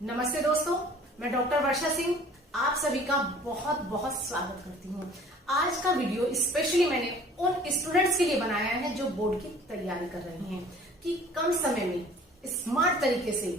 नमस्ते दोस्तों, मैं डॉक्टर वर्षा सिंह आप सभी का बहुत बहुत स्वागत करती हूँ। आज का वीडियो स्पेशली मैंने उन स्टूडेंट्स के लिए बनाया है जो बोर्ड की तैयारी कर रहे हैं कि कम समय में स्मार्ट तरीके से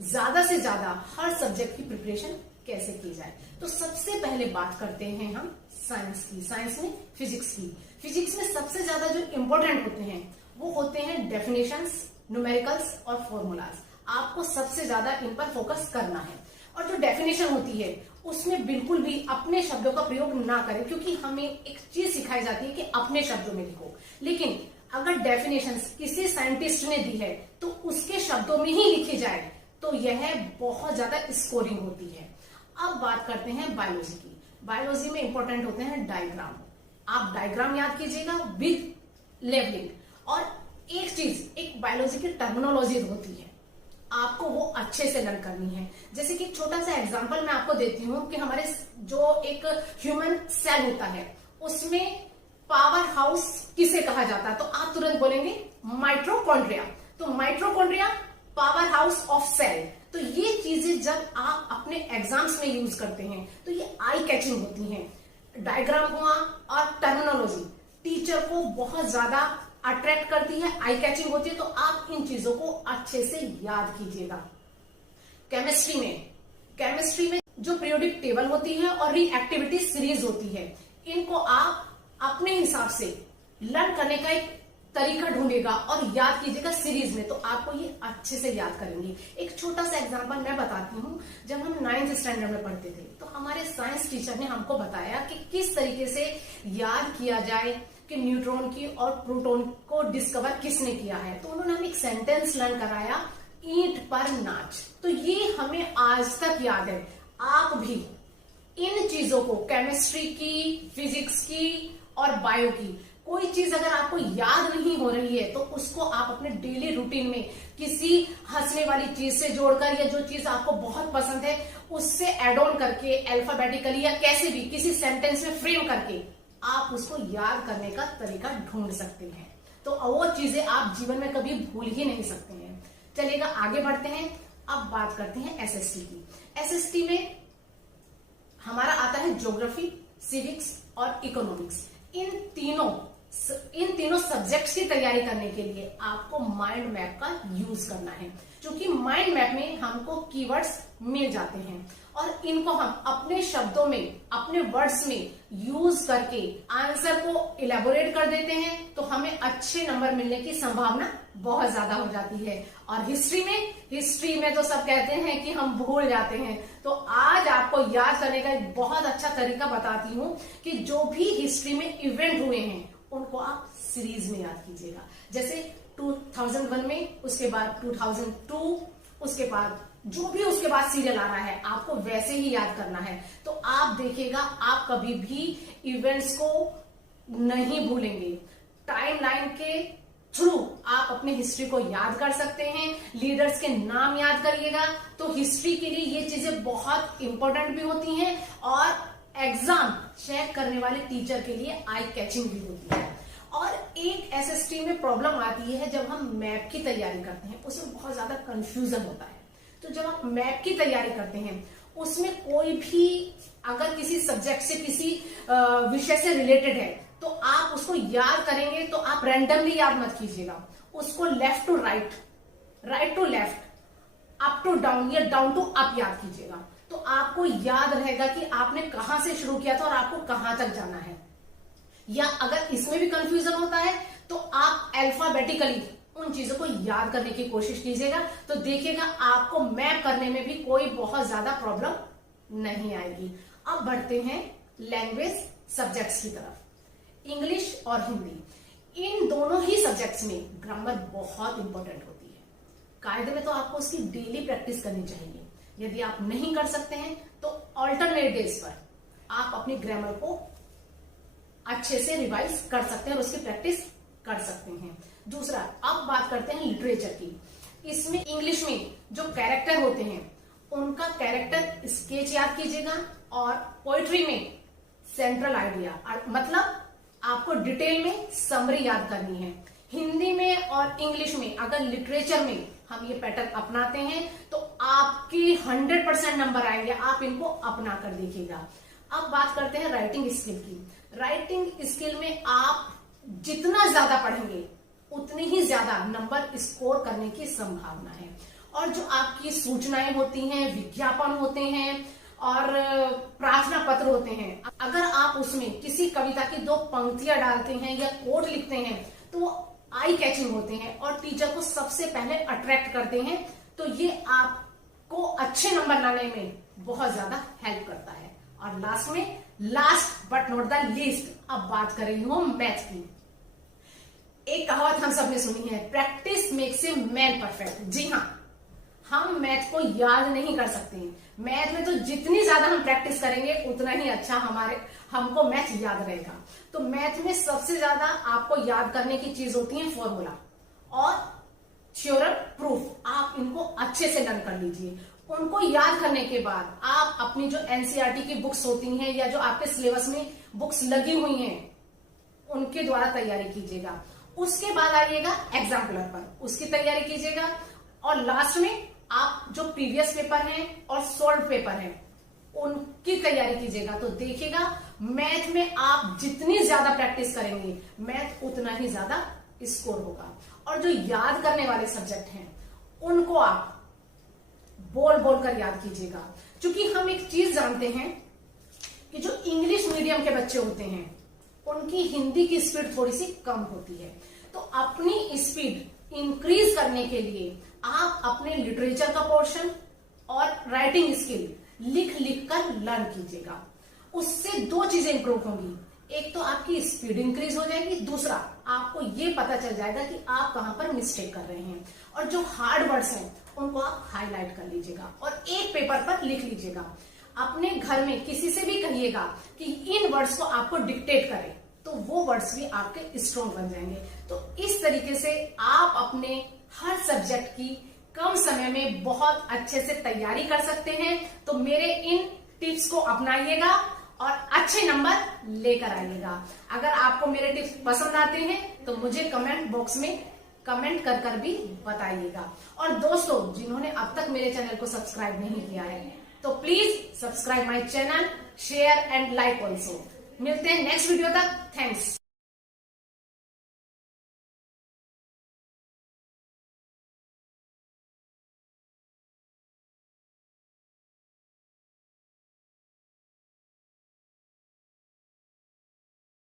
ज्यादा हर सब्जेक्ट की प्रिपरेशन कैसे की जाए। तो सबसे पहले बात करते हैं हम साइंस की। साइंस में फिजिक्स की। फिजिक्स में सबसे ज्यादा जो इंपॉर्टेंट होते हैं वो होते हैं डेफिनेशंस, न्यूमेरिकल्स और फॉर्मूलाज। आपको सबसे ज्यादा इन पर फोकस करना है। और जो डेफिनेशन होती है उसमें बिल्कुल भी अपने शब्दों का प्रयोग ना करें, क्योंकि हमें एक चीज सिखाई जाती है कि अपने शब्दों में लिखो। लेकिन अगर डेफिनेशन किसी साइंटिस्ट ने दी है तो उसके शब्दों में ही लिखी जाए तो यह बहुत ज्यादा स्कोरिंग होती है। अब बात करते हैं बायोलॉजी की। बायोलॉजी में इंपॉर्टेंट होते हैं डायग्राम। आप डायग्राम याद कीजिएगा विद लेवलिंग। और एक चीज, एक बायोलॉजी की टर्मिनोलॉजी होती है, आपको वो अच्छे से लर्न करनी है। जैसे कि छोटा सा एग्जांपल मैं आपको देती हूँ कि हमारे जो एक ह्यूमन सेल होता है उसमें पावर हाउस किसे कहा जाता है, तो आप तुरंत बोलेंगे माइटोकॉन्ड्रिया। तो mitochondria powerhouse of cell. तो ये चीजें जब आप अपने एग्जाम्स में यूज करते हैं तो ये आई कैचिंग होती हैं। डायग्राम हुआ और टर्मिनोलॉजी टीचर को बहुत ज्यादा अट्रैक्ट करती है, आई कैचिंग होती है। तो आप इन चीजों को अच्छे से याद कीजिएगा। केमिस्ट्री में जो पीरियोडिक टेबल होती है और रिएक्टिविटी सीरीज होती है, इनको आप अपने हिसाब से लर्न करने का एक तरीका ढूंढेगा और याद कीजिएगा सीरीज में, तो आपको ये अच्छे से याद करेंगे। एक छोटा सा एग्जांपल मैं बताती हूँ। जब हम 9th स्टैंडर्ड में पढ़ते थे तो हमारे साइंस टीचर ने हमको बताया कि किस तरीके से याद किया जाए कि न्यूट्रॉन की और प्रोटॉन को डिस्कवर किसने किया है। तो उन्होंने हमें एक सेंटेंस लर्न कराया, ईंट पर नाच। तो ये हमें आज तक याद है। आप भी इन चीजों को, केमिस्ट्री की, फिजिक्स की और बायो की, कोई चीज अगर आपको याद नहीं हो रही है तो उसको आप अपने डेली रूटीन में किसी हंसने वाली चीज से जोड़कर या जो चीज आपको बहुत पसंद है उससे एड ऑन करके अल्फाबेटिकली या कैसे भी किसी सेंटेंस में फ्रेम करके आप उसको याद करने का तरीका ढूंढ सकते हैं। तो वो चीजें आप जीवन में कभी भूल ही नहीं सकते हैं। चलिएगा आगे बढ़ते हैं। अब बात करते हैं एसएसटी की। एसएसटी में हमारा आता है ज्योग्राफी, सिविक्स और इकोनॉमिक्स। इन तीनों सब्जेक्ट्स की तैयारी करने के लिए आपको माइंड मैप का यूज करना है, क्योंकि माइंड मैप में हमको कीवर्ड्स मिल जाते हैं और इनको हम अपने शब्दों में, अपने वर्ड्स में यूज करके आंसर को इलेबोरेट कर देते हैं तो हमें अच्छे नंबर मिलने की संभावना बहुत ज्यादा हो जाती है। और हिस्ट्री में तो सब कहते हैं कि हम भूल जाते हैं। तो आज आपको याद करने का एक बहुत अच्छा तरीका बताती हूँ कि जो भी हिस्ट्री में इवेंट हुए हैं उनको आप सीरीज में याद कीजिएगा। जैसे 2001 में, उसके बाद 2002, उसके बाद जो भी उसके बाद सीरियल आ रहा है आपको वैसे ही याद करना है। तो आप देखिएगा आप कभी भी इवेंट्स को नहीं भूलेंगे। टाइमलाइन के थ्रू आप अपने हिस्ट्री को याद कर सकते हैं। लीडर्स के नाम याद करिएगा। तो हिस्ट्री के लिए ये चीजें बहुत इंपॉर्टेंट भी होती हैं और एग्जाम चेक करने वाले टीचर के लिए आई कैचिंग भी होती है। और एक एसएसटी में प्रॉब्लम आती है जब हम मैप की तैयारी करते हैं, उसमें बहुत ज्यादा कंफ्यूजन होता है। तो जब आप मैप की तैयारी करते हैं उसमें कोई भी अगर किसी सब्जेक्ट से, किसी विषय से रिलेटेड है तो आप उसको याद करेंगे तो आप रैंडमली याद मत कीजिएगा। उसको left to right, right to left, up to down या डाउन टू अप याद कीजिएगा। तो आपको याद रहेगा कि आपने कहां से शुरू किया था और आपको कहां तक जाना है। या अगर इसमें भी कंफ्यूजन होता है तो आप अल्फाबेटिकली उन चीजों को याद करने की कोशिश कीजिएगा। तो देखिएगा आपको मैप करने में भी कोई बहुत ज्यादा प्रॉब्लम नहीं आएगी। अब बढ़ते हैं लैंग्वेज सब्जेक्ट्स की तरफ। इंग्लिश और हिंदी, इन दोनों ही सब्जेक्ट्स में ग्रामर बहुत इंपॉर्टेंट होती है। कायदे में तो आपको उसकी डेली प्रैक्टिस करनी चाहिए। यदि आप नहीं कर सकते हैं तो ऑल्टरनेट डेज पर आप अपनी ग्रामर को अच्छे से रिवाइज कर सकते हैं और उसकी प्रैक्टिस कर सकते हैं। दूसरा, अब बात करते हैं लिटरेचर की। इसमें इंग्लिश में जो कैरेक्टर होते हैं उनका कैरेक्टर स्केच याद कीजिएगा और पोइट्री में सेंट्रल आइडिया, मतलब आपको डिटेल में समरी याद करनी है। हिंदी में और इंग्लिश में अगर लिटरेचर में हम ये पैटर्न अपनाते हैं तो आपके 100% नंबर आएंगे। आप इनको अपना कर देखिएगा। अब बात करते हैं राइटिंग स्किल की। राइटिंग स्किल में आप जितना ज्यादा पढ़ेंगे उतनी ही ज्यादा नंबर स्कोर करने की संभावना है। और जो आपकी सूचनाएं होती हैं, विज्ञापन होते हैं और प्रार्थना पत्र होते हैं, अगर आप उसमें किसी कविता की 2 पंक्तियां डालते हैं या कोट लिखते हैं तो वो आई कैचिंग होते हैं और टीचर को सबसे पहले अट्रैक्ट करते हैं। तो ये आपको अच्छे नंबर लाने में बहुत ज्यादा हेल्प करता है। और last but not the least, अब बात कर रही हूं मैथ की। एक कहावत हम सबने सुनी है, practice makes a man perfect. जी हाँ, हम मैथ को याद नहीं कर सकते हैं। मैथ में तो जितनी ज्यादा हम प्रैक्टिस करेंगे उतना ही अच्छा हमको मैथ याद रहेगा। तो मैथ में सबसे ज्यादा आपको याद करने की चीज होती है फॉर्मूला और थ्योरम, प्रूफ। आप इनको अच्छे से लर्न कर लीजिए। उनको याद करने के बाद आप अपनी जो एनसीईआरटी की बुक्स होती हैं या जो आपके सिलेबस में बुक्स लगी हुई हैं उनके द्वारा तैयारी कीजिएगा। उसके बाद आइएगा एग्जाम्पलर पर, उसकी तैयारी कीजिएगा। और लास्ट में आप जो प्रीवियस पेपर हैं और सॉल्व पेपर हैं उनकी तैयारी कीजिएगा। तो देखिएगा मैथ में आप जितनी ज्यादा प्रैक्टिस करेंगे मैथ उतना ही ज्यादा स्कोर होगा। और जो याद करने वाले सब्जेक्ट हैं उनको आप बोल बोल कर याद कीजिएगा। क्योंकि हम एक चीज जानते हैं कि जो इंग्लिश मीडियम के बच्चे होते हैं उनकी हिंदी की स्पीड थोड़ी सी कम होती है। तो अपनी स्पीड इंक्रीज करने के लिए आप अपने लिटरेचर का पोर्शन और राइटिंग स्किल लिख लिख कर लर्न कीजिएगा। उससे 2 चीजें इंप्रूव होंगी। एक तो आपकी स्पीड इंक्रीज हो जाएगी, दूसरा आपको ये पता चल जाएगा कि आप कहां पर मिस्टेक कर रहे हैं। और जो हार्ड वर्ड्स हैं उनको आप हाईलाइट कर लीजिएगा और एक पेपर पर लिख लीजिएगा। अपने घर में किसी से भी कहिएगा कि इन वर्ड्स को आपको डिक्टेट करें, तो वो वर्ड्स भी आपके स्ट्रॉन्ग बन जाएंगे। तो इस तरीके से आप अपने हर सब्जेक्ट की कम समय में बहुत अच्छे से तैयारी कर सकते हैं। तो मेरे इन टिप्स को अपनाइएगा और अच्छे नंबर लेकर आइएगा। अगर आपको मेरे टिप्स पसंद आते हैं तो मुझे कमेंट बॉक्स में कमेंट कर भी बताइएगा। और दोस्तों, जिन्होंने अब तक मेरे चैनल को सब्सक्राइब नहीं किया है तो please subscribe my channel, share and like also. मिलते हैं नेक्स्ट वीडियो तक। थैंक्स।